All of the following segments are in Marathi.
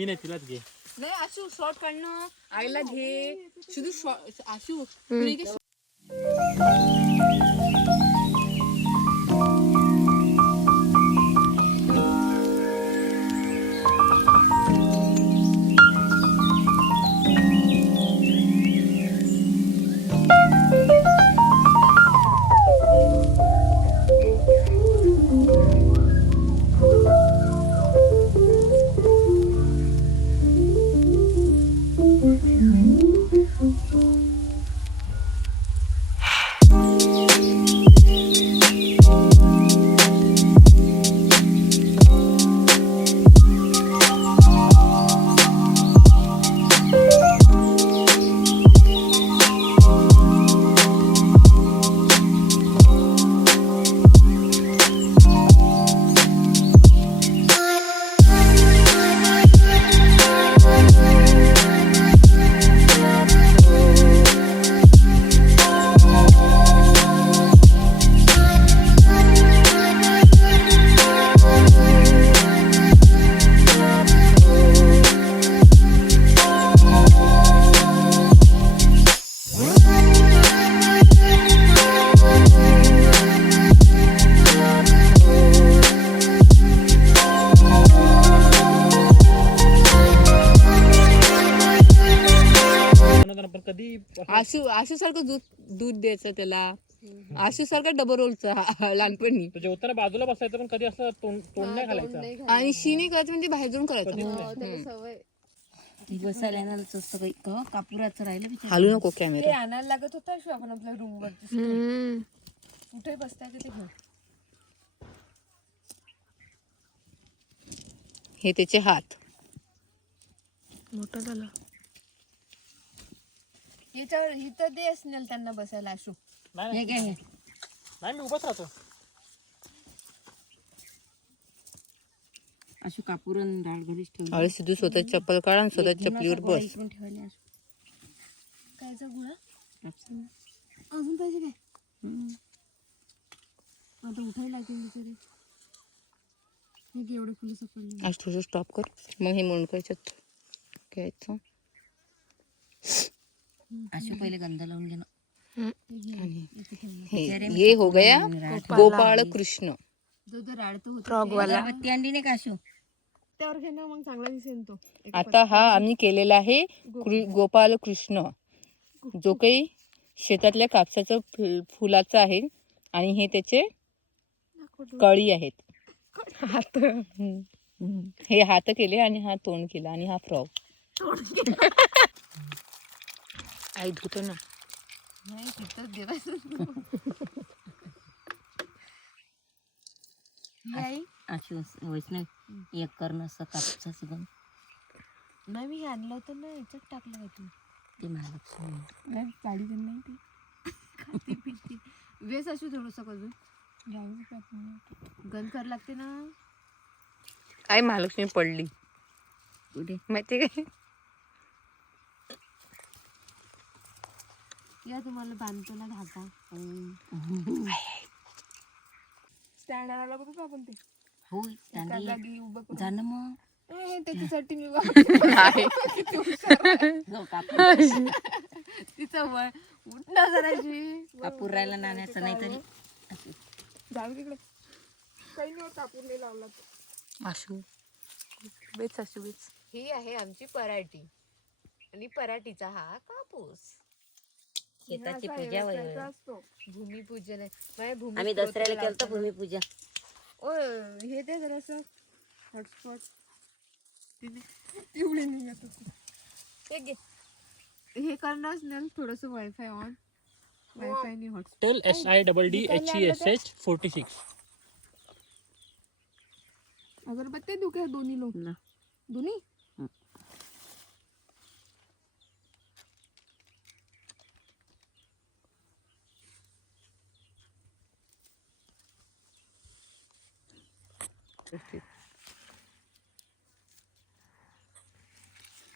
मी नाही तिलाच घे नाही आशू शॉर्ट काढणं आईला घे शुधू शॉर्ट आशू आशू आशू सारखं दूध दूध द्यायचं त्याला. आशू सारखा डबल रोलचा लहानपणी. जेवताना बाजूला बसायचं पण कधी असं तोंड तोंड नाही घालायचं. आणि शिनी करायचं म्हणजे बाहेर जाऊन करायचं. कधीच नाही. बसायला कापुराचं राहिलं बिचारं. हालू नको ते कॅमेरा आणायला लागत होता शो आपण आपल्या रूम वर कुठे बसता येतं ते घेऊन हे त्याचे हात. मोठा झाला. याच्यावर इथं दे असणार त्यांना बसायला आशू नाही हे घे हे. नाही मी उभाच राहतो. अशी कापुरण डाळ घरीच ठेवली. अरे सिद्धू स्वतः चप्पल काढ आणि स्वतः चपलीवर बस. ठेवायला असं. कायचा गुळा. अजून पाहिजे काय? हम्म. आता उठायला लागेल बिचारे. हे घे, एवढे फुलं सापडले आज थोडं स्टॉप कर. मग हे मुंडकायच्यात घ्यायचं. अशी पहिले गंध लावून हे ये हो गया गोपाळ कृष्ण. का अशो? त्यावर घे मग चांगला दिसेल तो. आता हा आम्ही केलेला आहे गोपाल कृष्ण. जो काही शेतातल्या कापसाचं फुल- फुलाचं आहे आणि हे त्याचे कळी आहेत. हात. हम्म. हे हात केले आणि हा तोंड केला आणि हा फ्रॉक आई धुतो ना. नाही तिथंच देवायचं ही आई अशी वैष्णव एक करणं असं कापसाचं गण नाही मी आणलं होतं ना याच्यात टाकलं का तू ते महालक्ष्मी नाही. काढी पण नाही ती? खाती पिती. वेस असू थोडंसं अजून गंध कर लागते ना. आई महालक्ष्मी पडली. कुठे? माहिती काय या तुम्हाला बांधतो ना धागा स्टँड आणायला आपण ते? हो एका दांडी जागी उभं करून. जाणं मग. ए, त्याच्यासाठी मी आहे. हो, कापूर तिचं उठणं करायची कापूर राहिला नाण्याचं नाही तरी असं. जाऊ तिकडे काही नाही कापूर नाही लावला आशू बेच आशू बेच. ही आहे आमची पराठी. आणि पराठीचा हा कापूस. शेताची पूजा वय भूमिपूजन आहे. माझ्या भूमी आम्ही दसऱ्याला केलं भूमिपूजा ओ हे दे जरासं हॉटस्पॉट नाही येत होते. हे घे. हे करणारच नाही थोडस वायफाय ऑन वायफाय नाही hotspot tell S I double D H E S H forty six अगरबत्ती देऊ का दोन्ही लोक. ना. दोन्ही?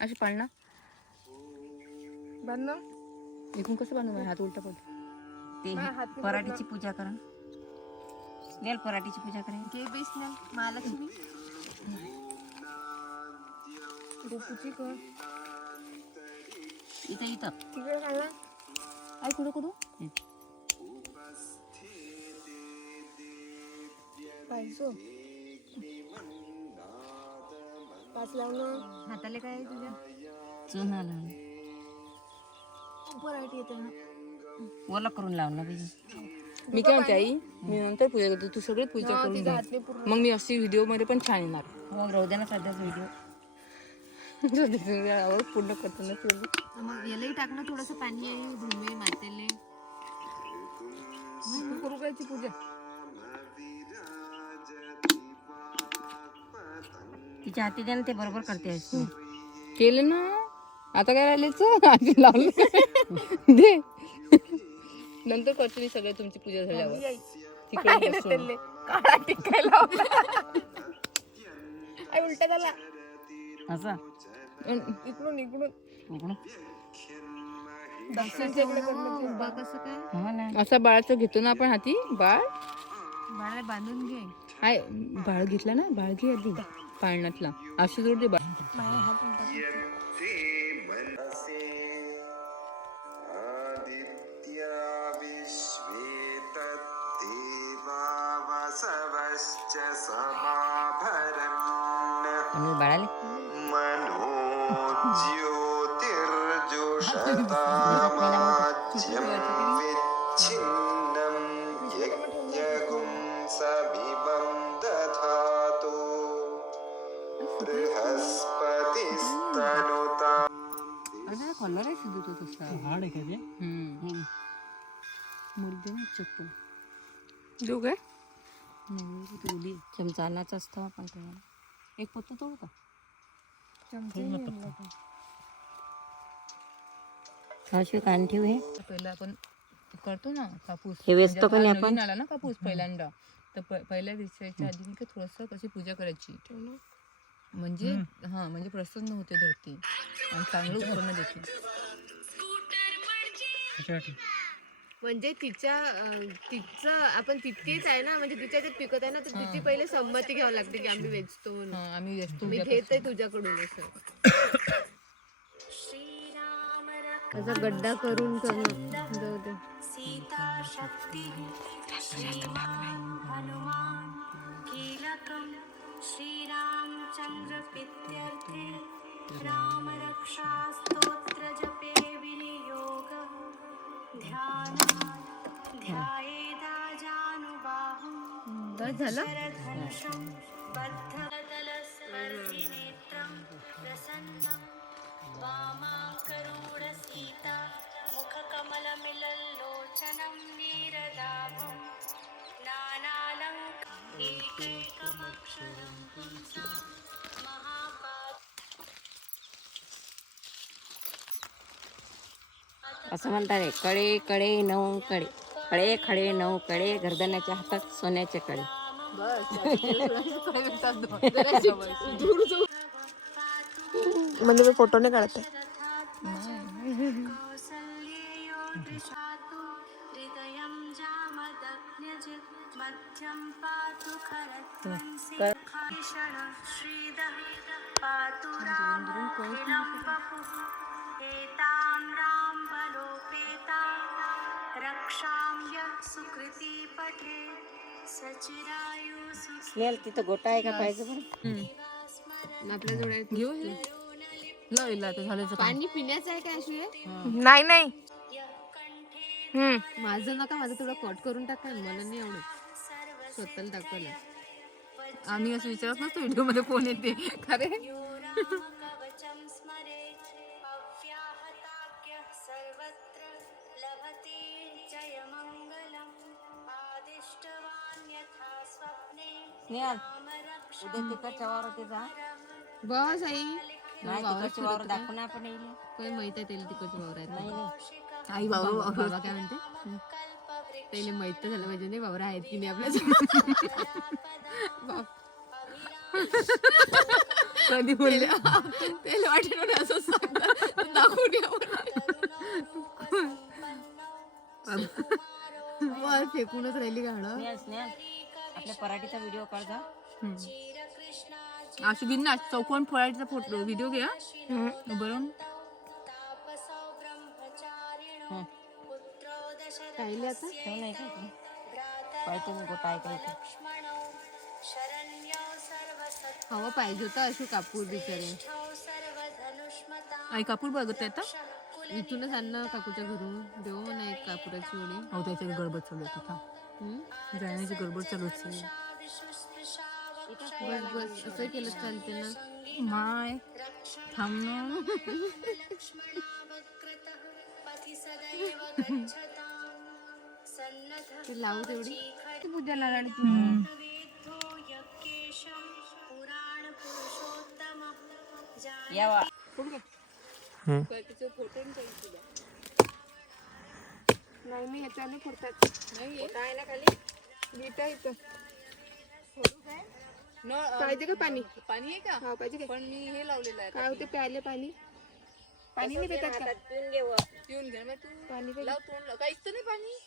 अशी पाळणा बांध ना. इथून कसं बांधू माझा हात उलटा पडतो ते माझ्या हात पराठीची पूजा करा. नेल पराठीची पूजा करा. घे बेस नाही महालक्ष्मी गोपूची कर. इथं इथं. तिकडे खाल्ला आई कुठं कुठं? पाहिजो पाच लावणं हाताले काय आहे तुझ्या? चुना लावून व्हरायटी येते ना. ओला करून लावलं पाहिजे मी काय म्हणते आई? मी नंतर पूजा करतो. तू सगळे पूजा हा, करून तिचा घे. पूर्ण. मग मी अशी व्हिडिओमध्ये पण छान येणार. मग राहू दे ना सध्याच व्हिडिओ पूर्ण करताना केलं मग यालाही टाक ना थोडस पाणी आहे धुमे मातेले. करू काय ती पूजा? तिच्या हाती दे ना ते बरोबर करते आहेस तू. केलं ना. आता काय राहिलेच? आधी लावलं. दे. नंतर करते मी सगळं तुमची पूजा झाल्यावर. तिकडे बसून. काळा लावला. आई उलटा झाला. असं? इकडून इकडून. दक्षिणच्या इकडे करणं उभा कसं काय? हो ना. असा बाळाचं घेतो ना आपण हाती. बाळ? बाळाला बांधून घे. हाय बाळ घेतला ना? बाळ घे आधी. पाळण्यातला. अशी जोड दे मनो माझ्या तसा हाड आहे का ते? हम्म. मुलगी ना चप्पल. देऊ काय चमचा अन्नाचा असतो आपण एक पोतं तो का? अशी कान ठेव हे. पहिला आपण करतो ना कापूस. हे वेचतो का नाही हा आपण? आला ना कापूस पहिल्यांदा. तर पहिल्या दिवसाच्या आधी नाही का थोडस कशी पूजा करायची? म्हणजे हा म्हणजे प्रसन्न होते धरती. आणि चांगलं उत्पन्न देते त्याच्यासाठी म्हणजे तिच्या अं, तिचं आपण तितकीच आहे ना म्हणजे तिच्या याच्यात पिकत आहे ना तर तिची पहिले संमती घ्यावी लागते की आम्ही वेचतो म्हणून. हा, आम्ही वेचतो मी. घेत आहे तुझ्याकडून असं. त्याचा गड्डा करून करणं जाऊ दे. श्रीरामचन्द्रप्रीत्यर्थे बस झालं? मुखकमलमिलल्लोचनं नीरदाभं नानालङ्क एकैकमक्षरं पुंसा असं म्हणतात कळे कळे नऊ कळे कळे खडे नऊ कळे गर्दनाच्या हातात सोन्याचे कळे म्हणजे मी फोटो नाही काढत रक्षाम्य हृदयं मध्यं पातु रक्षां सुकृती पठे स्नेल तिथं गोटा आहे का पाहिजे बरं? आपल्या जोड्यात घेऊ हे? पाणी पिण्याचं आहे काय अशी नाही नाही. हम्म. माझं नका माझं थोडं कट करून टाका. मला नाही आवडत. स्वतःला दाखवायला. आम्ही असं विचारत नसतो व्हिडिओमध्ये कोण येते खरे स्नेहल उद्या तिकडच्या वावर होते जा. बस आई. नाही वावर दाखवून आपण येईल. काही माहीत आहे त्याला तिकडचं वावर नाही आई बाबा बाबा काय म्हणते? पहिले माहीत तर झालं पाहिजे नाही बाबा आहेत की नाही आपल्या कधी बोलले? त्याला वाटेल असं सांगतात. दाखवून या बस फेकूनच राहिली गाणं आपल्या पराठीचा व्हिडिओ काढ जा अशी घेईन ना चौकोन फळाचा फोटो व्हिडिओ घ्या बरोबर तापसौ ब्रह्मचारिणो पुत्रो पाहिले आता? ठेव नाही का? पाहिजे मी गोटा ऐकायचं लक्ष्मणौ शरण्यौ सर्वसत्त्वौ हवा पाहिजे होता अशी कापूर बिचारे. आई कापूर बघत आहे आता? इथूनच आणलं काकूच्या घरून. देऊ म्हणा एक कापुराची वडी. हो त्याची गडबड चालू आहे? जाण्याची गडबड चालू बस बस असं केलं चालते ना माय सन्नतः ते. लावू तेवढी वेद्धो यज्ञेशं पुराणपुरुषोत्तमः यावा नाही मी ह्याच्याने फोडतात गोटा आहे ना खाली? बीट आहे इथं पाहिजे का पाणी? पाणी आहे का? हा पाहिजे का. पण मी हे लावलेलं आहे. काय होते प्यायले पाणी? पाणी नाही पितात का? पिऊन घे व. पिऊन घे मग तू पाणी लाव तोंड लाव. काहीच तर नाही पाणी?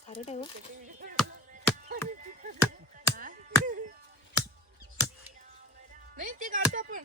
खारट आहे हो. नाही ते काढतो आपण.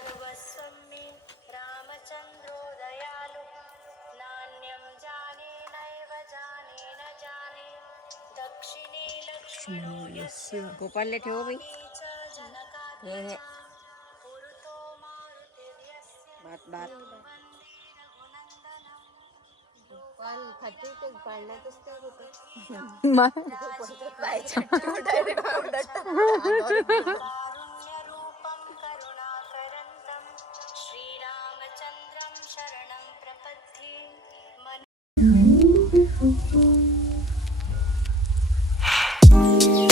गोपालले ठेव बाई. हे भात भात. पाळण्यातच